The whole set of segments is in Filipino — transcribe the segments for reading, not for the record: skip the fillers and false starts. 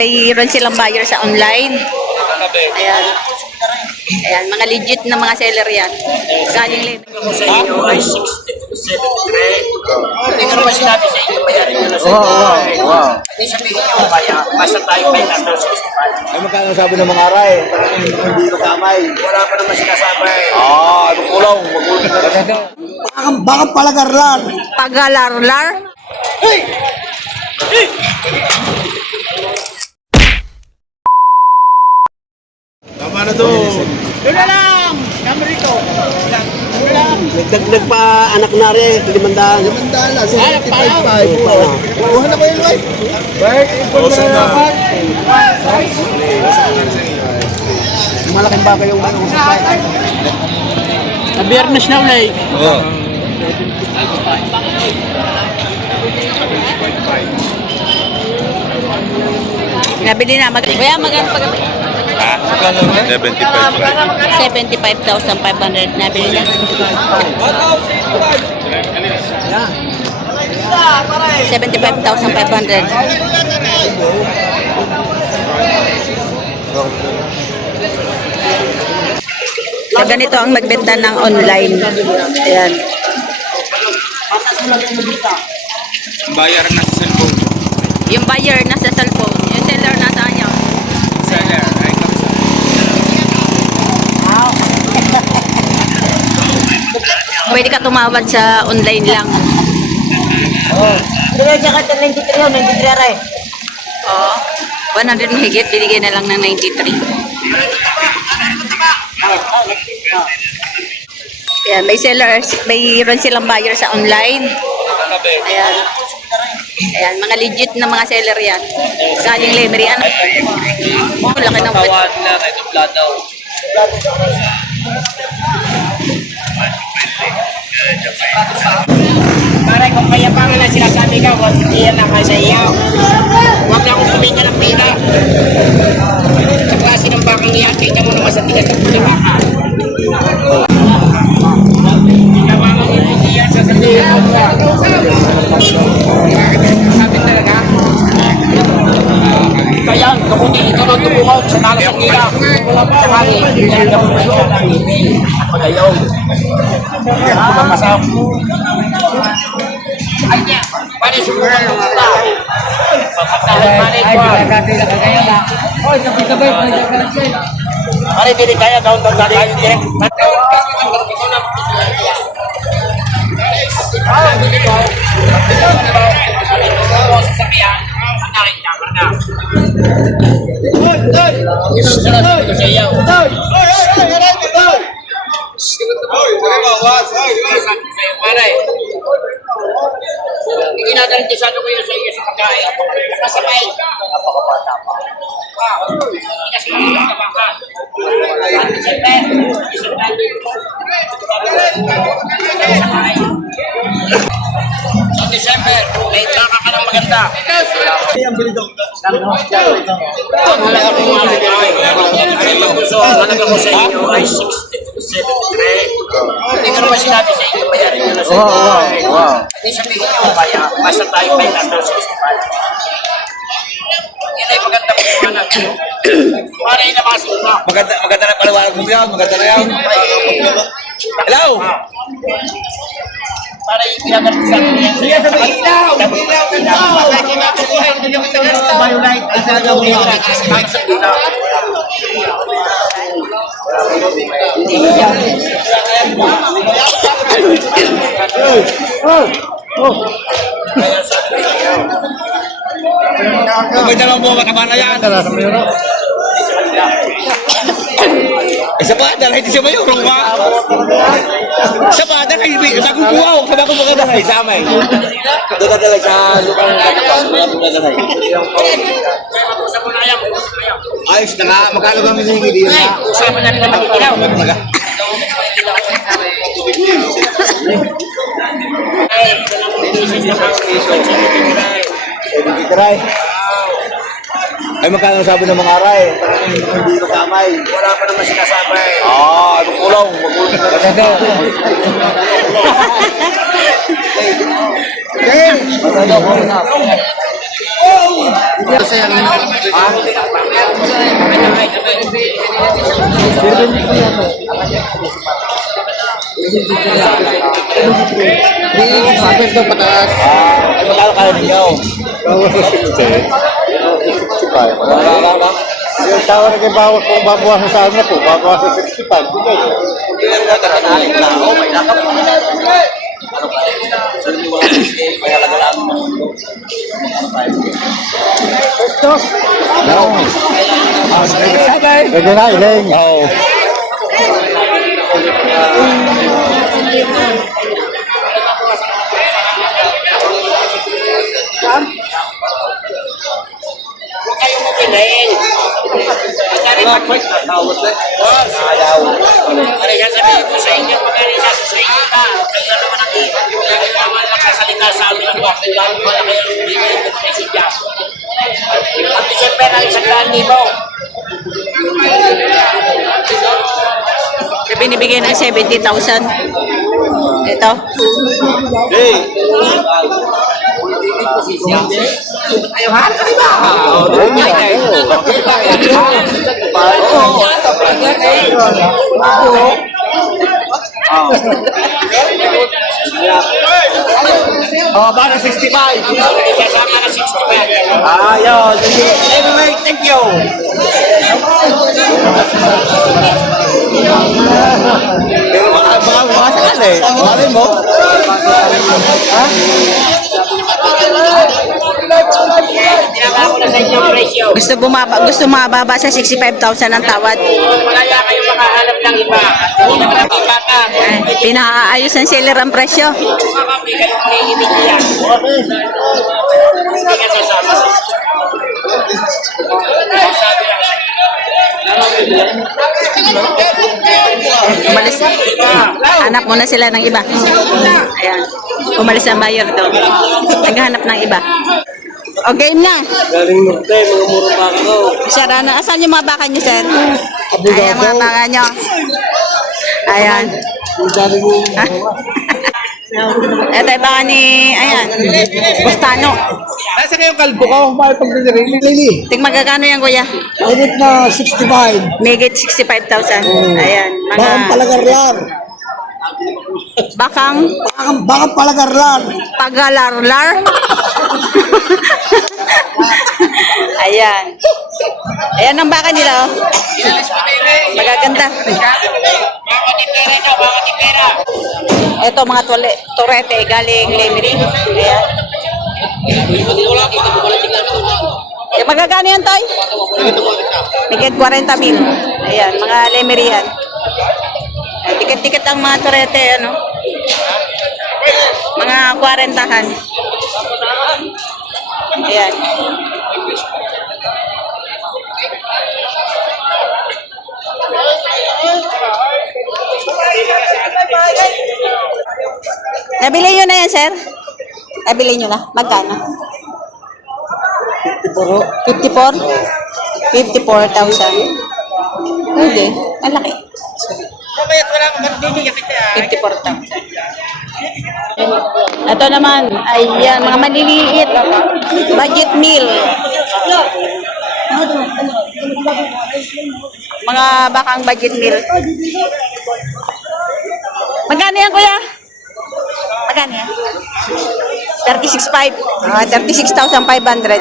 Mayroon silang buyer sa online. Ayan. Ayan, mga legit na mga seller yan. Galing lang. Sa inyo ay 60 to 73. Hindi ko naman sinabi sa inyo, bayarin nyo na sa inyo. Wow. Hindi sabihin nyo, kaya basta tayo may last ng 65. Ay, magkano sabi ng mga aray? Hindi makamay. Wala pa naman sinasabi. Anong kulong? Baka palagarlan. Pagalarlar. Tama na to. Yun na lang. Kamerito. Nagdagdag pa anak na rin, 500. Mandala. 75. Buhan na ko yun, Lloyd. Malaking bagay yung ano. Sa biyernes na ulit. Oo. Nabili na. Kuya, magkano pag... 75,500 nabili na. 75,500. So, ganito ang magbenta ng online. Ayan. Bayar na sa cellphone. Yung buyer nasa cellphone. Yung seller nasa kanya. Seller. Ay, kapsa. Pwede ka tumawad sa online lang. Pero siya ka 93 yun, 93 aray. Oo. 100 mahigit, binigay na lang ng 93. Ayan, may sellers, mayroon silang buyer sa online. Ayan. Ayan, mga legit na mga seller yan. Galing Lemery. Ano? Laki ng Tawad na, ito plataw. Para kung kaya pa nga na sinasabi ka, huwag iyan lang kayo sa iyo. Huwag na akong kumita ng pila. Sa klase ng bakang iyan, kita mo naman sa tigas ng puti baka. Ginawa mo yung iyan sa sabihin mo ka. Sabi talaga. Kaya, kung ito nung tumukaw sa talas ng ila, sa kani, hindi na mo siya ng ibig at magayaw. Kaya ako mamasap. Ay niya, paano sumuran ng mga tao? Pagkatahan manay ko. Pare, dili kaya daw daw tayo direct. Inadaltisado ko yun sa iyo sa pagkain. Masabay. Napakabata pa. Ikas mo lang ka baka. Sa December, may taka ka ng maganda. Halaga ko sa inyo ay 60 to 73. Hindi ko naman sinabi sa inyo, bayarin nyo na sa inyo. Hindi sabihin nyo, kaya basta tayo may last ng 65. Yan ay maganda po anak. Para inabasin mo. Maganda na paliwanag mo yan. Maganda na yan. Hello! Para ikinagat sa akin yan. Sige, sa may ilaw! Ilaw! Lagi natin po ay hindi naman tagasta. Biolite. Ay sa agaw niya. Para sa ilaw. May dalawang buwan ka ba na yan? Isa ba? Dahil hindi siya mayroong ba? Isa ba? Dahil nagubuhaw. Sabi ko mga dahil sa amay. Doon na dahil sa lupang katapas. Mga dahil. Ayos na nga. Magkano ba miningi din na? Usama na rin naman ilaw. Ay, magkano sabi ng mga aray? Hindi makamay. Wala pa naman sinasabi. Anong kulong? Okay. Ano magkano kaya ninyo? Bawas sa 60. 65. Wala. Yung tawa na kayo bawas kung babawasan sa ano po, babawasan sa 65. Bigay. Hindi na nila tatanalin na ako. May lakap mo. Ano pa rin? So, hindi wala may halaga lang. Pwede na, iling. Oo. Huwag kayong mapiling. Kasi pag Ayaw. Ano yan sabihin ko sa inyo, magkano nasa sa inyo ka? Kaya naman ang kailangan nakasalita sa amin ang bakit dahil malaki ang bigay ng mesidya. At December ang 100,000. Binibigay ng 70,000. Ito. Hey! Oh, para 65. Isasama na 65. Ayun. Anyway, thank you. Pero baka sakali. Malay mo. Tinama ko na sa inyo ang presyo. Gusto mababa sa 65,000 ang tawad. Malaya kayo makahanap ng iba. At hindi naman ang iba ka. Pinakaayos ng seller ang presyo. Kumakapi kayo manginginig niya. Hindi ka sasama sa Umalis. Hanap muna sila ng iba. Ayan. Umalis ang buyer doon. Naghahanap ng iba. O, game na. Galing norte, mga muro pa ako. Sir, ano? Asan yung mga baka nyo, sir? Ayan, mga baka nyo. Ayan. Ito yung baka ni, ayan, Bustano. Nasa kayong kalbo ko? Bakit pag nilili? Tig magkano yan, kuya? Edit na 65. Megit 65,000. Ayan, Bakang mga palagarlar. bakang Bakang palagarlar. pagalarlar. Ayan. Ayan ang baka nila, oh. Magaganda. Baka tipera na, baka tipera. Ito mga turete galing Lemery. Ayan. Eh, magkano yan, Toy? Megit 40,000. Ayan, mga Lemery yan. Tiket-tiket ang mga turete, ano? Mga 40-han. Ayan. Nabili nyo na yan, sir? Nabili nyo na? Magkano? 54? 54,000. Pwede. Ang laki. Mamayat wala akong magbibigyan kita. 54,000. Ito naman, ayan, mga maliliit. Budget meal. Mga bakang budget meal. Magkano yan, kuya? Magkano yan? 36,500. 36,500.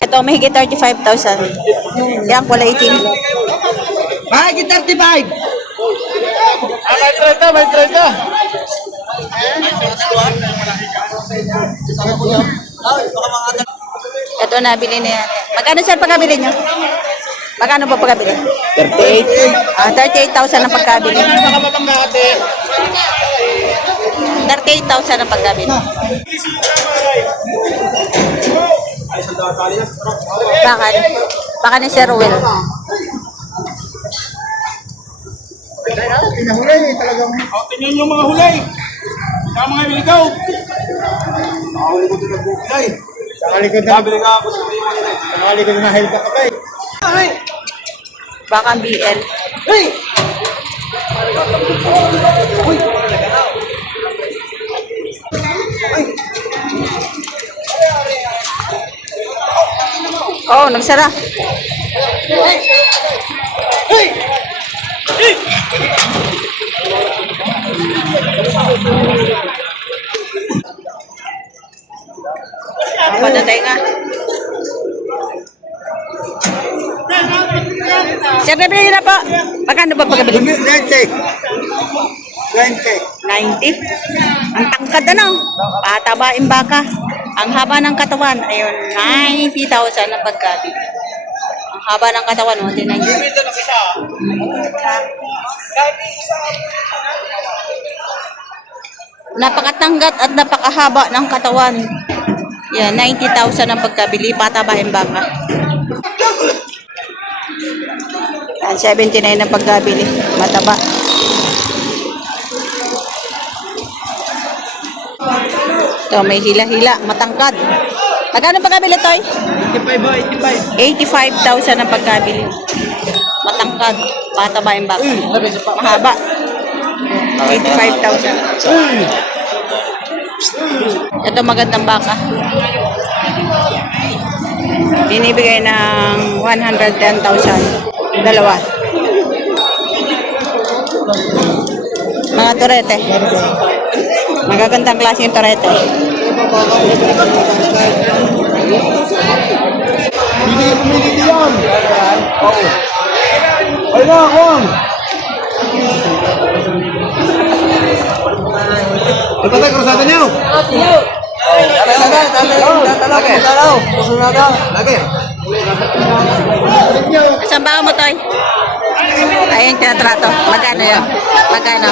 Ito, mahigit 35,000. Yan, kulay itim. Bakit 35? May 30. Ito, nabili na yan. Magkano, sir, pagkabili nyo? Magkano ba pagkabili? 38. 38,000 ang pagkabili. Baka mapanggate. 38,000 ang pagkabili. Baka ni Sir Will. Tingnan yung mga hulay. Saka mga biligaw. Nakahuli ko din nagbukay. Nakalikod na. Nabili nga ako sa mga Nakalikod na helga ka kay. Baka BL. Hey! Oh, nagsara. Padatay nga. Sir, nabili na po. Magkano ba pagkabili? 20. 20. 90. Ang tangkad ano? Patabain baka. Ang haba ng katawan. Ayun, 90,000 na pagkabili. Ang haba ng katawan, oh, tingnan nyo. Napakatanggat at napakahaba ng katawan. Yan, 90,000 ang pagkabili. Patabain baka. Yan, 79 ang pagkabili. Mataba. Ito, may hila-hila. Matangkad. Magkano pagkabili, Toy? 85,000 ang pagkabili. Matangkad. Patabain baka. Mahaba. 85,000. Ito magandang baka. Binibigay ng 110,000. Dalawa. Mga torete. Magagandang klase yung torete. Pumili yan. Oo. Ay na, Juan. Ito tayo, krusada niyo. Saan baka mo, Toy? Ayun, tinatrato. Magkano yun? Magkano?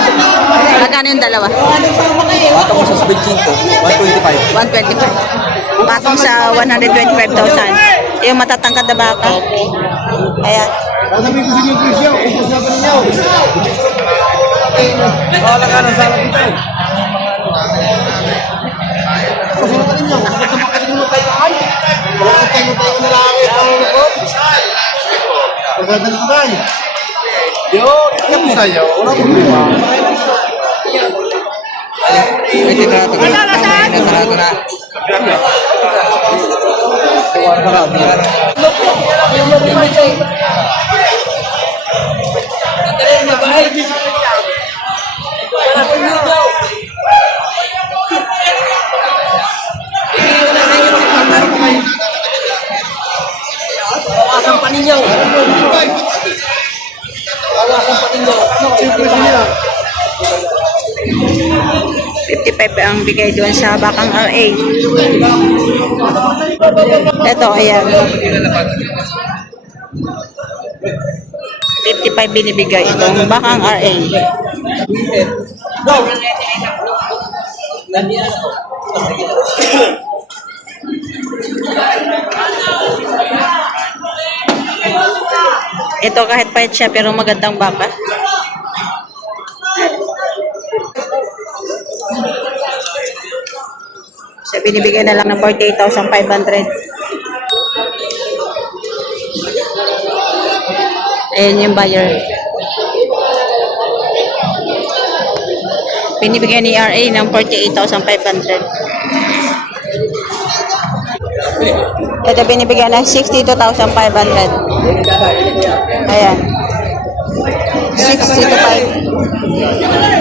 Magkano yung dalawa? Patong sa 25, 125. 125. Patong sa 125,000. Yung matatangkad na baka. Ayan. Sasabihin ko sa inyo, presyo. Kung krusada ninyo. Wala ka ng sala dito. Krusada ninyo. Bakit makatulog tayo ay? Wala tayo na langit. Krusada na tayo. Yo, iyak mo sa'yo. Wala problema. Pwede ka ito. Nasarado na. Bawasan pa ninyo. 55 ang bigay doon sa bakang RA. Ito, ayan. 55 binibigay itong bakang RA. Ito kahit pahit siya pero magandang baka. So binibigay na lang ng 48,500. Ayan yung buyer. Binibigay ni RA ng 48,500. Ito binibigyan ng 62,500. Ayan. 62,500.